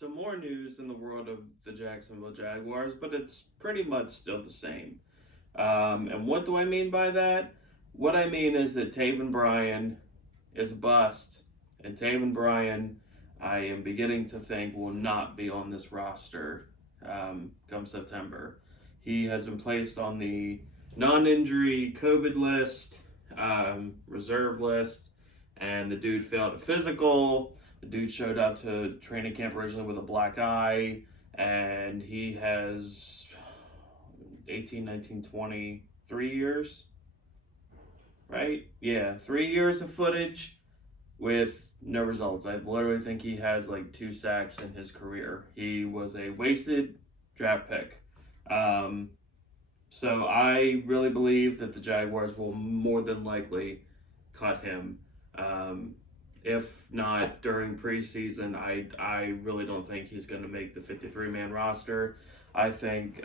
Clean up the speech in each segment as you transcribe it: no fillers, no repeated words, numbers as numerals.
Some more news in the world of the Jacksonville Jaguars, but it's pretty much still the same. And what do I mean by that? What I mean is that Taven Bryan is a bust, and Taven Bryan, I am beginning to think, will not be on this roster come September. He has been placed on the non-injury COVID list, reserve list, and the dude failed a physical. The dude showed up to training camp originally with a black eye, and he has 18, 19, 20, 3 years, right? Yeah, 3 years of footage with no results. I literally think he has like 2 sacks in his career. He was a wasted draft pick. So I really believe that the Jaguars will more than likely cut him. If not during preseason, I really don't think he's going to make the 53-man roster. I think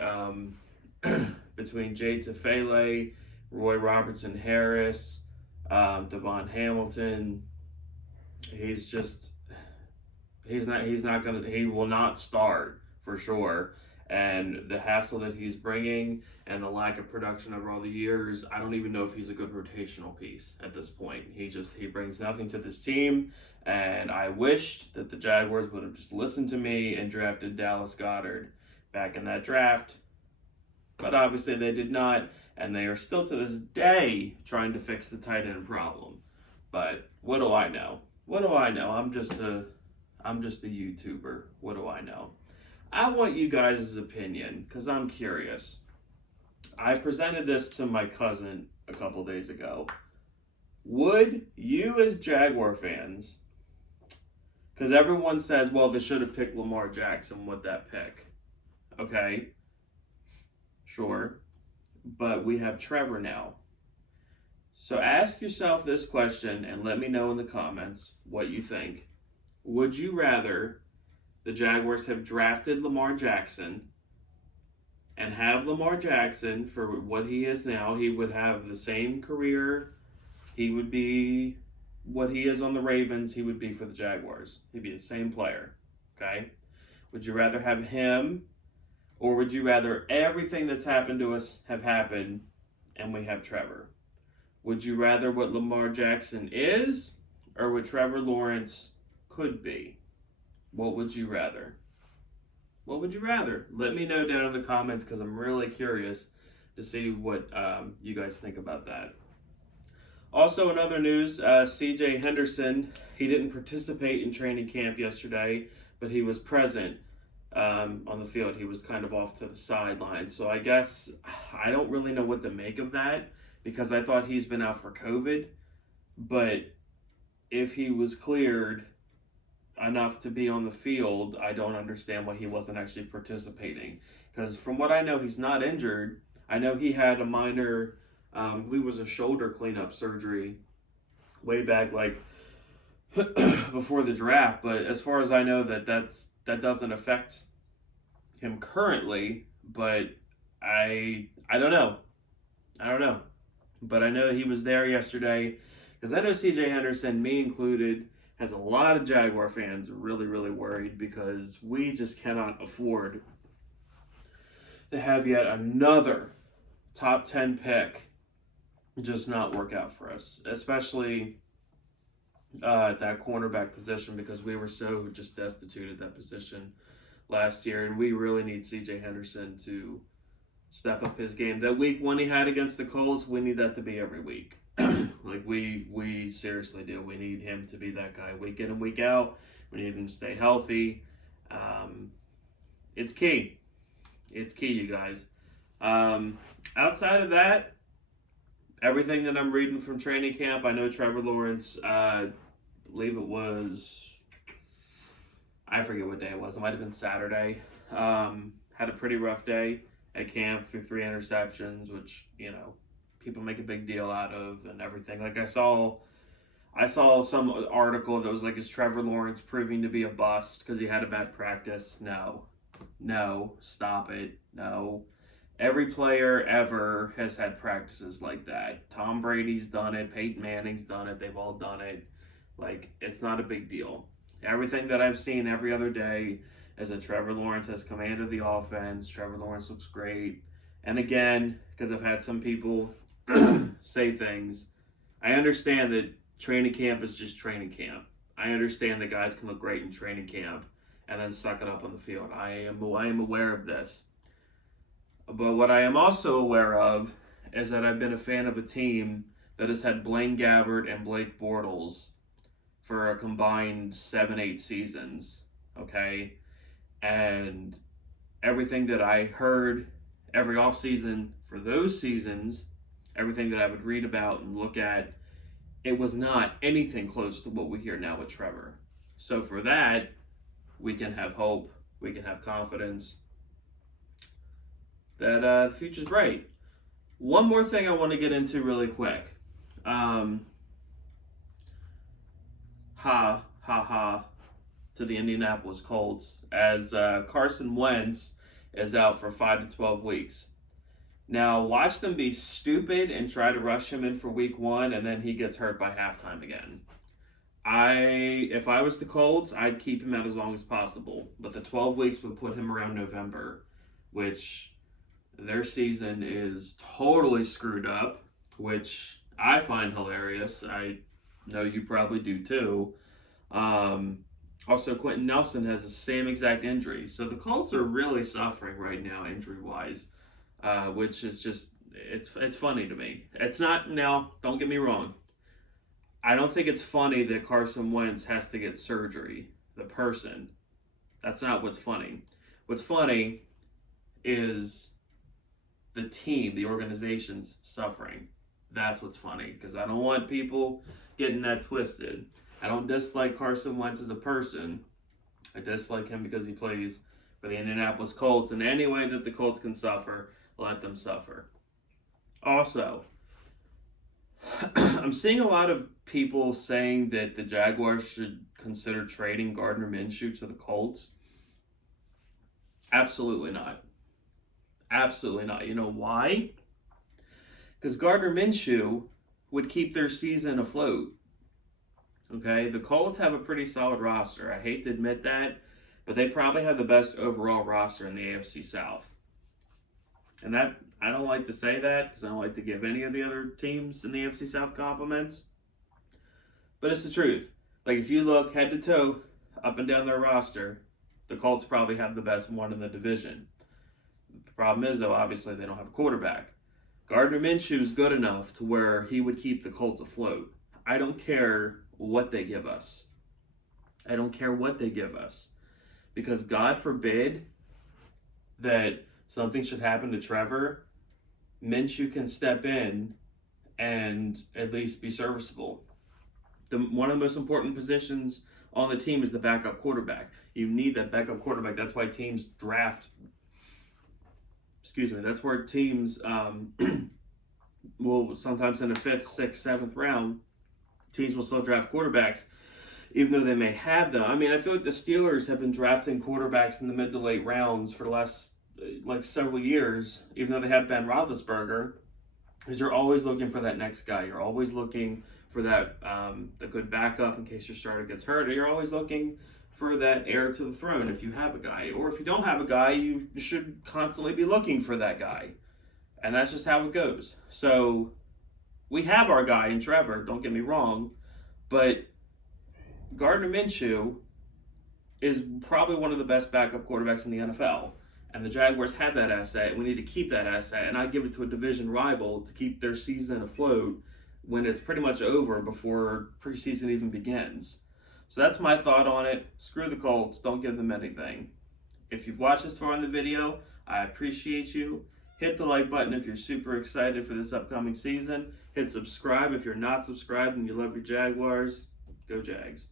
between Jay Tufele, Roy Robertson Harris, Devon Hamilton, he will not start for sure. And the hassle that he's bringing and the lack of production over all the years, I don't even know if he's a good rotational piece at this point. He brings nothing to this team, and I wished that the Jaguars would have just listened to me and drafted Dallas Goedert back in that draft. But obviously they did not, and they are still to this day trying to fix the tight end problem. But what do I know? What do I know? I'm just a YouTuber. What do I know? I want you guys' opinion because I'm curious. I presented this to my cousin a couple days ago. Would you, as Jaguar fans, because everyone says, well, they should have picked Lamar Jackson with that pick. Okay, sure. But we have Trevor now. So ask yourself this question and let me know in the comments what you think. Would you rather the Jaguars have drafted Lamar Jackson and have Lamar Jackson for what he is now? He would have the same career. He would be what he is on the Ravens. He would be for the Jaguars. He'd be the same player. Okay? Would you rather have him, or would you rather everything that's happened to us have happened and we have Trevor? Would you rather what Lamar Jackson is, or what Trevor Lawrence could be? What would you rather? What would you rather? Let me know down in the comments because I'm really curious to see what you guys think about that. Also, in other news, C.J. Henderson, he didn't participate in training camp yesterday, but he was present on the field. He was kind of off to the sideline. So I guess I don't really know what to make of that because I thought he's been out for COVID. But if he was cleared enough to be on the field, I don't understand why he wasn't actually participating. Because from what I know, he's not injured. I know he had a minor, I believe it was a shoulder cleanup surgery way back, like before the draft. But as far as I know, that doesn't affect him currently. But I don't know. But I know he was there yesterday because I know C.J. Henderson, me included, has a lot of Jaguar fans really, really worried because we just cannot afford to have yet another top 10 pick just not work out for us, especially at that cornerback position because we were so just destitute at that position last year, and we really need C.J. Henderson to step up his game. That week one he had against the Colts, we need that to be every week. Like we seriously do. We need him to be that guy week in and week out. We need him to stay healthy. It's key. It's key, you guys. Outside of that, everything that I'm reading from training camp, I know Trevor Lawrence, I believe it was, I forget what day it was. It might have been Saturday. Had a pretty rough day at camp, threw 3 interceptions, which, people make a big deal out of and everything. Like I saw some article that was like, is Trevor Lawrence proving to be a bust because he had a bad practice? No, stop it. No. Every player ever has had practices like that. Tom Brady's done it. Peyton Manning's done it. They've all done it. Like, it's not a big deal. Everything that I've seen every other day is that Trevor Lawrence has commanded the offense. Trevor Lawrence looks great. And again, because I've had some people say things, I understand that training camp is just training camp. I understand that guys can look great in training camp and then suck it up on the field. I am aware of this. But what I am also aware of is that I've been a fan of a team that has had Blaine Gabbert and Blake Bortles for a combined 7-8 seasons, okay? And everything that I heard every offseason for those seasons, everything that I would read about and look at, it was not anything close to what we hear now with Trevor. So for that, we can have hope, we can have confidence that the future's bright. One more thing I want to get into really quick. To the Indianapolis Colts as Carson Wentz is out for 5 to 12 weeks. Now, watch them be stupid and try to rush him in for week 1, and then he gets hurt by halftime again. If I was the Colts, I'd keep him out as long as possible. But the 12 weeks would put him around November, which their season is totally screwed up, which I find hilarious. I know you probably do too. Also, Quentin Nelson has the same exact injury. So the Colts are really suffering right now injury-wise, which is just, it's funny to me. It's not, now, don't get me wrong. I don't think it's funny that Carson Wentz has to get surgery, the person. That's not what's funny. What's funny is the team, the organization's suffering. That's what's funny, because I don't want people getting that twisted. I don't dislike Carson Wentz as a person. I dislike him because he plays for the Indianapolis Colts, and any way that the Colts can suffer, let them suffer. Also, I'm seeing a lot of people saying that the Jaguars should consider trading Gardner Minshew to the Colts. Absolutely not. Absolutely not. You know why? Because Gardner Minshew would keep their season afloat. Okay, the Colts have a pretty solid roster. I hate to admit that, but they probably have the best overall roster in the AFC South. And that, I don't like to say that because I don't like to give any of the other teams in the AFC South compliments. But it's the truth. Like, if you look head to toe, up and down their roster, the Colts probably have the best one in the division. The problem is, though, obviously they don't have a quarterback. Gardner Minshew is good enough to where he would keep the Colts afloat. I don't care what they give us. I don't care what they give us. Because God forbid that something should happen to Trevor, Minshew can step in and at least be serviceable. One of the most important positions on the team is the backup quarterback. You need that backup quarterback. That's why teams draft. That's where teams will sometimes in the 5th, 6th, 7th round, teams will still draft quarterbacks, even though they may have them. I mean, I feel like the Steelers have been drafting quarterbacks in the mid to late rounds for the last several years, even though they have Ben Roethlisberger, because you're always looking for that next guy. You're always looking for that the good backup in case your starter gets hurt, or you're always looking for that heir to the throne if you have a guy. Or if you don't have a guy, you should constantly be looking for that guy. And that's just how it goes. So we have our guy in Trevor, don't get me wrong, but Gardner Minshew is probably one of the best backup quarterbacks in the NFL. And the Jaguars have that asset. We need to keep that asset. And I'd give it to a division rival to keep their season afloat when it's pretty much over before preseason even begins. So that's my thought on it. Screw the Colts. Don't give them anything. If you've watched this far in the video, I appreciate you. Hit the like button if you're super excited for this upcoming season. Hit subscribe if you're not subscribed and you love your Jaguars. Go Jags.